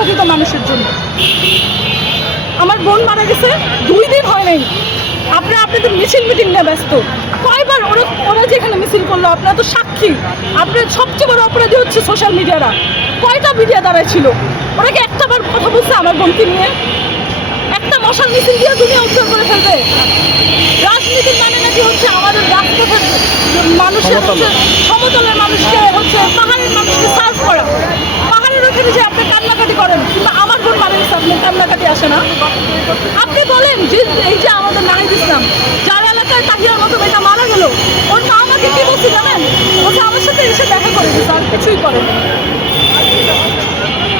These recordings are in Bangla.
তথাকথিত মানুষের জন্য। আমার বোন মারা গেছে 2 দিন হয় নাই, আপনাদের মিছিল মিটিং নিয়ে ব্যস্ত। কয়বার ওরা যেখানে মিছিল করলো, আপনারা তো সাক্ষী। আপনার সবচেয়ে বড় অপরাধী হচ্ছে সোশ্যাল মিডিয়ারা। কয়টা মিডিয়া দাঁড়ায় ছিল, ওরা কি একটাবার কথা বলছে আমার বোনকে নিয়ে? একটা মশাল মিছিল দিয়ে দুনিয়া উদ্ধার করে ফেলবে? রাজনীতির মানে নাকি হচ্ছে আমাদের রাজপথের মানুষের হচ্ছে সমতলের মানুষকে হচ্ছে পাহাড়ের মানুষকে সার্ভ করা। পাহাড়ের ওখানে যে আপনি কান্নাকাটি করেন, কিন্তু আমার বোন মারা গেছে, আপনার কান্নাকাটি আসে না? আপনি বলেন যে এই যে আমাদের নাহিদ ইসলাম, যার এলাকায় তাহিয়ার মতো মেয়েটা মারা গেল, ওর মা আমাকে কি বলছে জানেন? ওকে আমার সাথে এসে দেখা করে গেছে, আর কিছুই করেন।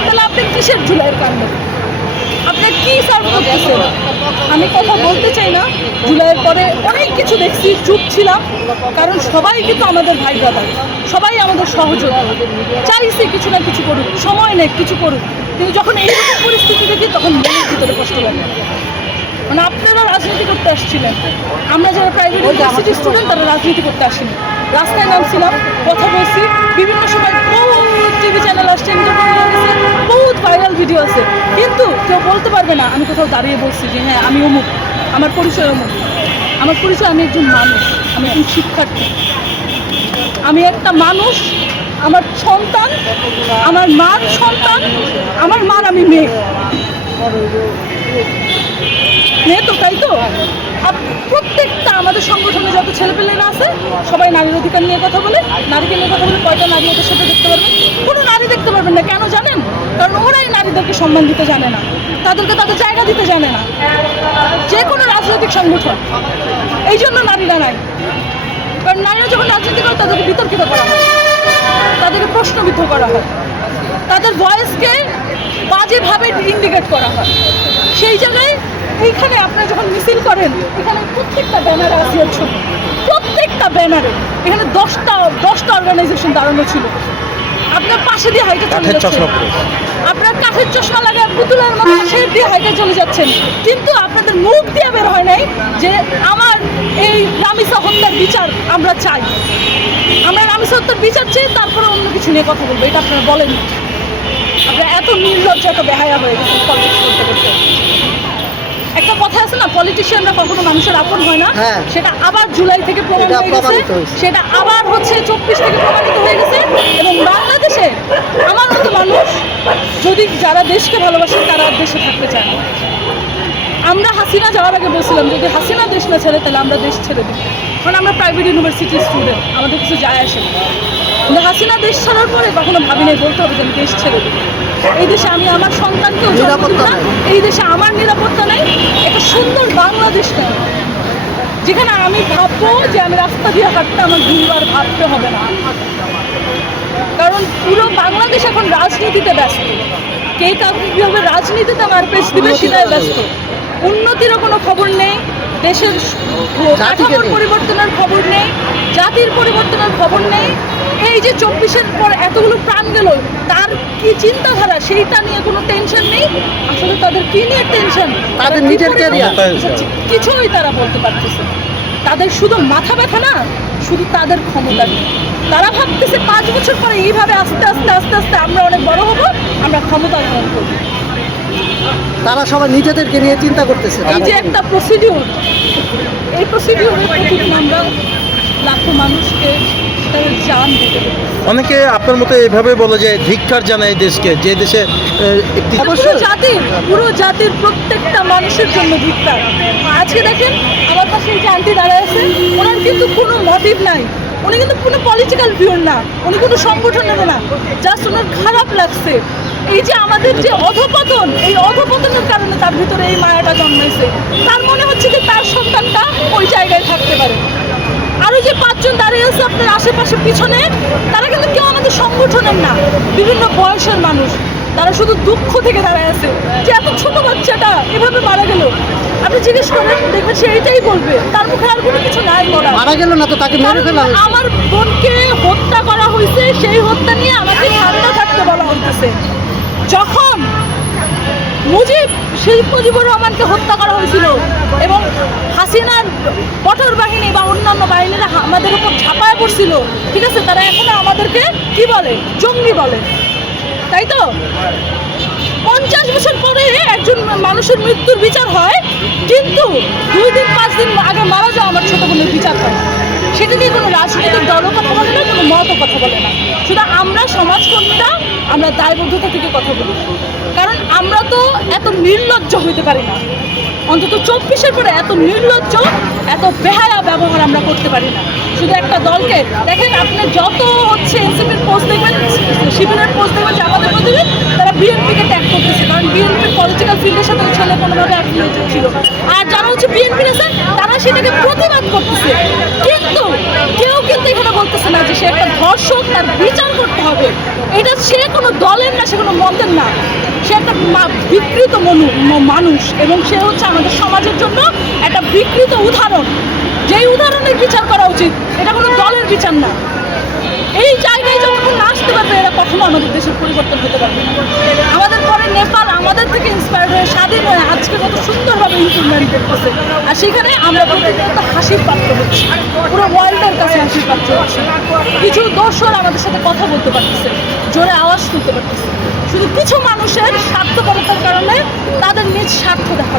তাহলে আপনি কিসের জুলাইয়ের কান্ড? আপনার কি সার্ভ করতেছেন? আমি কথা বলতে চাই না। জুলাইয়ের পরে অনেক কিছু দেখছি, চুপ ছিলাম, কারণ সবাই কিন্তু আমাদের ভাই ব্রাদার, সবাই আমাদের সহযোগী। চাইছি কিছু না কিছু করুক, সময় নেই কিছু করুক, কিন্তু যখন এইরকম পরিস্থিতি দেখি তখন মনের ভিতরে কষ্ট লাগে। মানে আপনারা রাজনীতি করতে আসছিলেন, আমরা যারা প্রাইভেট ইউনিভার্সিটি স্টুডেন্ট তারা রাজনীতি করতে আসিনি। রাস্তায় নামছিলাম, কথা বলছি, বিভিন্ন সময় বহুত টিভি চ্যানেল আসছে, ইন্টারভিউ হয়েছে, বহুত ভাইরাল ভিডিও আছে, কিন্তু কেউ বলতে পারবে না আমি কোথাও দাঁড়িয়ে বলছি যে হ্যাঁ আমি অমুক, আমার পরিচয় অমুক। আমার পরিচয় আমি একজন মানুষ, আমি একজন শিক্ষার্থী, আমি একটা মানুষ, আমার সন্তান, আমার মার সন্তান, আমার মার আমি মেয়ে তো, তাই তো? প্রত্যেকটা আমাদের সংগঠনে যত ছেলেপেলেরা আছে সবাই নারীর অধিকার নিয়ে কথা বলে, নারীকে নিয়ে কথা বলে। কয়টা নারী ওদের সাথে দেখতে পারবেন? কোনো নারী দেখতে পারবেন না। কেন জানেন? কারণ ওরাই নারীদেরকে সম্মান দিতে জানে না, তাদেরকে তাদের জায়গা দিতে জানে না, যে কোনো রাজনৈতিক সংগঠন। এই জন্য নারীরা নাই। কারণ নারীরা যখন রাজনীতি করে তাদেরকে বিতর্কিত করা হয়, তাদেরকে প্রশ্নবিদ্ধ করা হয়, তাদের ভয়েসকে বাজেভাবে ইন্ডিকেট করা হয়। সেই জায়গায় এইখানে আপনারা যখন মিছিল করেন, এখানে প্রত্যেকটা ব্যানারে আসিয়ার ছবি, প্রত্যেকটা ব্যানারে এখানে 10টা অর্গানাইজেশন দাঁড়ানো ছিল। আপনার পাশে দিয়ে হাইটে চলে যাচ্ছেন, আপনার কাঠের চশমা লাগায় পুতুলের মতো শেপ দিয়ে হাইটে চলে যাচ্ছেন, কিন্তু আপনাদের মুখ দিয়ে বের হয় নাই যে আমার এই রামিসা হত্যার বিচার আমরা চাই, আমরা রামিসা হত্যার বিচার চাই, তারপরে অন্য কিছু নিয়ে কথা বলবো। এটা আপনারা বলেন। আপনারা এত নির্লজ্জ, এত বেহায়া হয়ে গেছেন পলিটিক্স করতে করতে। একটা কথা আছে না, পলিটিশিয়ানরা কখনো মানুষের আপন হয় না, সেটা আবার জুলাই থেকে প্রমাণ হয়ে গেছে, সেটা আবার হচ্ছে 24 থেকে প্রমাণিত হয়ে গেছে। এবং বাংলাদেশে আমার মতো মানুষ যদি যারা দেশকে ভালোবাসেন তারা দেশে থাকতে চায় না। আমরা হাসিনা যাওয়ার আগে বলছিলাম যদি হাসিনা দেশ না ছেড়ে তাহলে আমরা দেশ ছেড়ে দিই, কারণ আমরা প্রাইভেট ইউনিভার্সিটির স্টুডেন্ট, আমাদের কিছু যায় আসে না। কিন্তু হাসিনা দেশ ছাড়ার পরে কখনো ভাবি নাই বলতে হবে যে আমি দেশ ছেড়ে দিই। এই দেশে আমি আমার সন্তানকেও নিরাপত্তা না, এই দেশে আমার নিরাপত্তা নেই। একটা সুন্দর বাংলাদেশ নেই যেখানে আমি ভাববো যে আমি রাস্তা দিয়ে কাটতে আমার 2বার ভাবতে হবে না। কারণ পুরো বাংলাদেশ এখন রাজনীতিতে ব্যস্ত, কে কাউকে কীভাবে রাজনীতিতে মারপেচ দিবে সেটাই ব্যস্ত। উন্নতিরও কোনো খবর নেই, দেশের কাঠামোর পরিবর্তনের খবর নেই, জাতির পরিবর্তনের খবর নেই। এই যে 24-এর পর এতগুলো প্রাণ গেল, তার কি চিন্তাধারা সেইটা নিয়ে কোনো টেনশন নেই। আসলে তাদের কি নিয়ে টেনশন? তাদের নিজের ক্যারিয়ার, কিছুই তারা বলতে পারতেছে। তাদের শুধু মাথা ব্যথা না, শুধু তাদের ক্ষমতা নেই। তারা ভাবতেছে 5 বছর পরে এইভাবে আস্তে আস্তে আস্তে আস্তে আমরা অনেক বড় হব, আমরা ক্ষমতা গ্রহণ করব। তারা সবাই নিজেদেরকে নিয়ে চিন্তা করতেছে। এই যে একটা প্রসিডিউর, এই প্রসিডিউরে প্রতিদিন আমরা লাখো মানুষকে তাদের জান দিতে হবে। অনেকে আপনার মতো এইভাবে বলে যে ধিক্কার জানায় দেশকে, যে দেশে একটি পুরো জাতির প্রত্যেকটা মানুষের জন্য ধিক্কার। আজকে দেখেন আমার পাশে এই যে আন্টি দাঁড়ায় আছে, ওনার কিন্তু কোনো মোটিভ নাই, উনি কিন্তু কোনো পলিটিক্যাল ভিউ না, উনি কোনো সংগঠনেরও না, জাস্ট ওনার খারাপ লাগছে এই যে আমাদের যে অধপতন, এই অধপতনের কারণে তার ভিতরে এই মায়াটা জন্মাইছে। তার মনে হচ্ছে যে তার সন্তানটা ওই জায়গায় থাকতে পারে। আরও যে 5 জন দাঁড়িয়ে আছে আপনার আশেপাশে পিছনে, তারা কিন্তু কেউ আমাদের সংগঠনের না, বিভিন্ন বয়সের মানুষ। তারা শুধু দুঃখ থেকে দাঁড়ায় আছে যে এত ছোট বাচ্চাটা এভাবে মারা গেল। আপনি জিজ্ঞেস করেন, দেখবেন সে এইটাই বলবে, তার মুখে আর কোনো কিছু নাই বলা। মারা গেল না তো, তাকে মেরে ফেলা হয়েছে। আমার বোনকে হত্যা করা হয়েছে, সেই হত্যা নিয়ে আমাকে ঠান্ডা থাকতে বলা হচ্ছে। যখন শেখ মুজিবুর রহমানকে হত্যা করা হয়েছিল এবং হাসিনার কঠোর বাহিনী বা অন্যান্য বাহিনীরা আমাদের উপর ঝাঁপায় পড়ছিল, ঠিক আছে, তারা এখনো আমাদেরকে কি বলে? জঙ্গি বলে, তাই তো? মানুষের মৃত্যুর বিচার হয়, কিন্তু 2 দিন 5 দিন আগে মারা যাওয়া আমার ছোট বোনের বিচার হয় না। সেটা নিয়ে কোনো রাজনৈতিক দলও কথা বলে না, কোনো মতও কথা বলে না। শুধু আমরা সমাজকর্মীরা আমরা দায়বদ্ধতা থেকে কথা বলি, কারণ আমরা তো এত নির্লজ্জ হইতে পারি না। অন্তত 24-এর পরে এত নির্লজ্জ, এত বেহায়া ব্যবহার আমরা করতে পারি না। শুধু একটা দলকে দেখেন, আপনি যত হচ্ছে এনসিপির পোস্ট দেখবেন, শিবিরের পোস্ট দেখবেন, জামাতের মধ্যে তারা বিএনপিকে ট্যাগ করতেছে, কারণ বিএনপির পলিটিক্যাল ফিল্ডের সাথে ওই ছেলে কোনোভাবে অ্যাফিলিয়েটেড ছিল। আর যারা হচ্ছে বিএনপির আছে তারা সেটাকে প্রতিবাদ করতেছে, কিন্তু কেউ কিন্তু এখানে বলতেছে না যে সে একটা ধর্ষক, তার বিচার করতে হবে। এটা সে কোনো দলের না, সে কোনো মতের না, সে একটা বিকৃত মানুষ, এবং সে হচ্ছে আমাদের সমাজের জন্য একটা বিকৃত উদাহরণ, যেই উদাহরণের বিচার করা উচিত। এটা কোনো দলের বিচার না। এই জায়গায় যখন না আসতে পারবে, এরা কখনো আমাদের দেশের পরিবর্তন হতে পারবে না। আমাদের পরে নেপাল আমাদের থেকে ইন্সপায়ার্ড হয়ে স্বাধীন হয়ে আজকে কত সুন্দরভাবে ইমপ্রুভমেন্ট করতেছে, আর সেখানে আমরা প্রতিনিয়ত হাসির পাত্র হচ্ছি, পুরো ওয়ার্ল্ডের কাছে হাসির পাত্র হচ্ছে। কিছু দর্শক আমাদের সাথে কথা বলতে পারতেছে, জোরে আওয়াজ তুলতে পারতেছে, শুধু কিছু মানুষের স্বার্থপরতার কারণে তাদের নিজ স্বার্থ দেখা